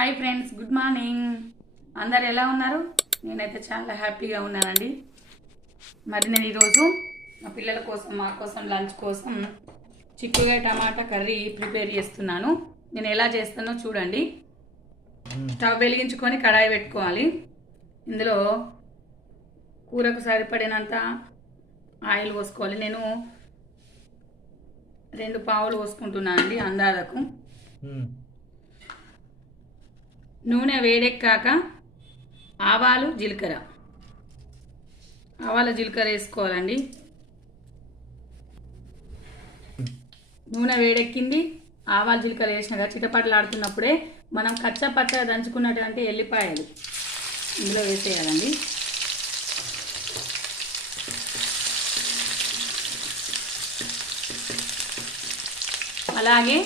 Hi friends, good morning. అందరు ఎలా ఉన్నారు? నేనైతే చాలా హ్యాపీగా ఉన్నానండి. మరి నేను ఈరోజు మా పిల్లల కోసం, మా కోసం లంచ్ కోసం చిక్కుడుకాయ టమాటా కర్రీ ప్రిపేర్ చేస్తున్నాను. నేను ఎలా చేస్తానో చూడండి. స్టవ్ వెలిగించుకొని కడాయి పెట్టుకోవాలి. ఇందులో కూరకు సరిపడినంత ఆయిల్ పోసుకోవాలి. నేను 2 పావులు పోసుకుంటున్నాను అండి అందాజకు. నూనె వేడెక్కాక ఆవాలు జీలకర్ర వేసుకోవాలండి. నూనె వేడెక్కింది, ఆవాలు జీలకర్ర వేసినాక చిటపటలాడుతున్నప్పుడే మనం కచ్చపచ్చగా దంచుకున్నటువంటి ఎల్లిపాయలు ఇందులో వేసేయాలండి. అలాగే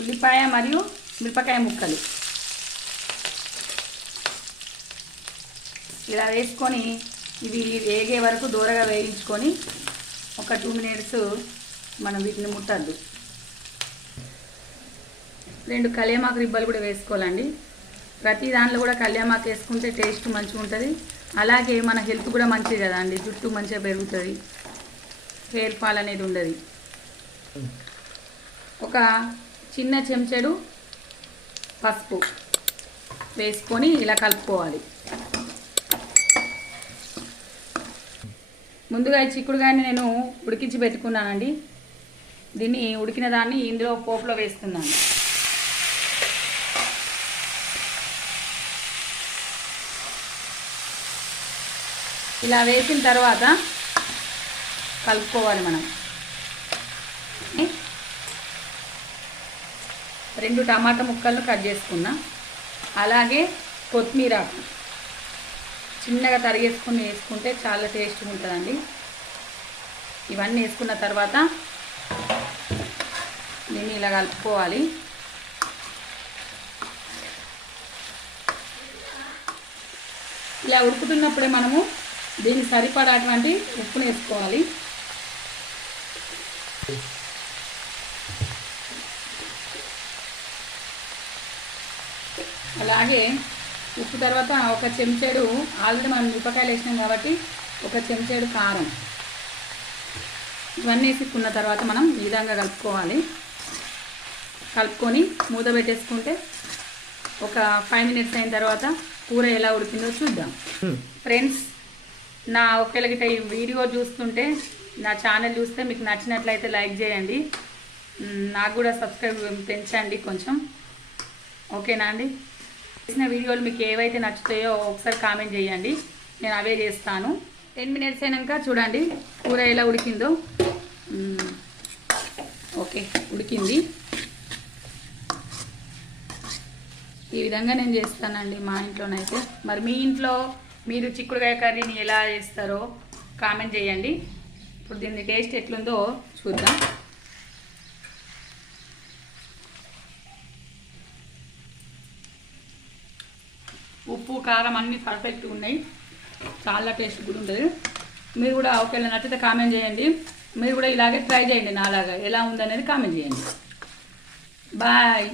ఉల్లిపాయ మరియు మిరపకాయ ముక్కలు ఇలా వేసుకొని ఇవి వేగే వరకు దూరగా వేయించుకొని ఒక 2 మినిట్స్ మనం వీటిని ముట్టద్దు. 2 కళ్యామాకు రిబ్బలు కూడా వేసుకోవాలండి. ప్రతి దాంట్లో కూడా కళ్యామాకు వేసుకుంటే టేస్ట్ మంచిగా ఉంటుంది. అలాగే మన హెల్త్ కూడా మంచిది కదా అండి, జుట్టు మంచిగా పెరుగుతుంది, హెయిర్ ఫాల్ అనేది ఉండదు. ఒక చిన్న చెంచాడు పసుపు వేసుకొని ఇలా కలుపుకోవాలి. ముందుగా ఈ చిక్కుడుకాయని నేను ఉడికించి పెట్టుకున్నానండి. దీన్ని ఉడికిన దాన్ని ఇందులో పోపులో వేస్తున్నాను. ఇలా వేసిన తర్వాత కలుపుకోవాలి. మనం 2 టమాటా ముక్కలను కట్ చేసుకున్నా. అలాగే కొత్తిమీర చిన్నగా తరిగేసుకొని వేసుకుంటే చాలా టేస్ట్గా ఉంటుందండి. ఇవన్నీ వేసుకున్న తర్వాత దీన్ని ఇలా కలుపుకోవాలి. ఇలా ఉడుకుతున్నప్పుడే మనము దీనికి సరిపడాటువంటి ఉప్పును వేసుకోవాలి. అలాగే ఉప్పు తర్వాత ఒక చెంచాడు, ఆల్రెడీ మనం మిరపకాయలు వేసినాం కాబట్టి ఒక చెంచాడు కారం, ఇవన్నీ వేసుకున్న తర్వాత మనం ఈ విధంగా కలుపుకోవాలి. కలుపుకొని మూత పెట్టేసుకుంటే ఒక 5 మినిట్స్ అయిన తర్వాత కూర ఎలా ఉడికిందో చూద్దాం. ఫ్రెండ్స్, నా ఒకవేళ గిట్ట ఈ వీడియో చూస్తుంటే, నా ఛానల్ చూస్తే మీకు నచ్చినట్లయితే లైక్ చేయండి. నాకు కూడా సబ్స్క్రైబ్ పెంచండి కొంచెం, ఓకేనా అండి? చేసిన వీడియోలు మీకు ఏవైతే నచ్చుతాయో ఒకసారి కామెంట్ చేయండి, నేను అవే చేస్తాను. 10 మినిట్స్ అయినాక చూడండి కూర ఎలా ఉడికిందో. ఓకే, ఉడికింది. ఈ విధంగా నేను చేస్తానండి మా ఇంట్లోనైతే. మరి మీ ఇంట్లో మీరు చిక్కుడుకాయ కర్రీని ఎలా చేస్తారో కామెంట్ చేయండి. ఇప్పుడు దీని టేస్ట్ ఎట్లుందో చూద్దాం. ఉప్పు కారం అన్నీ పర్ఫెక్ట్గా ఉన్నాయి, చాలా టేస్ట్ కూడా ఉంటుంది. మీరు కూడా ఒకవేళ నచ్చితే కామెంట్ చేయండి. మీరు కూడా ఇలాగే ట్రై చేయండి, నాలాగా ఎలా ఉందనేది కామెంట్ చేయండి. బాయ్.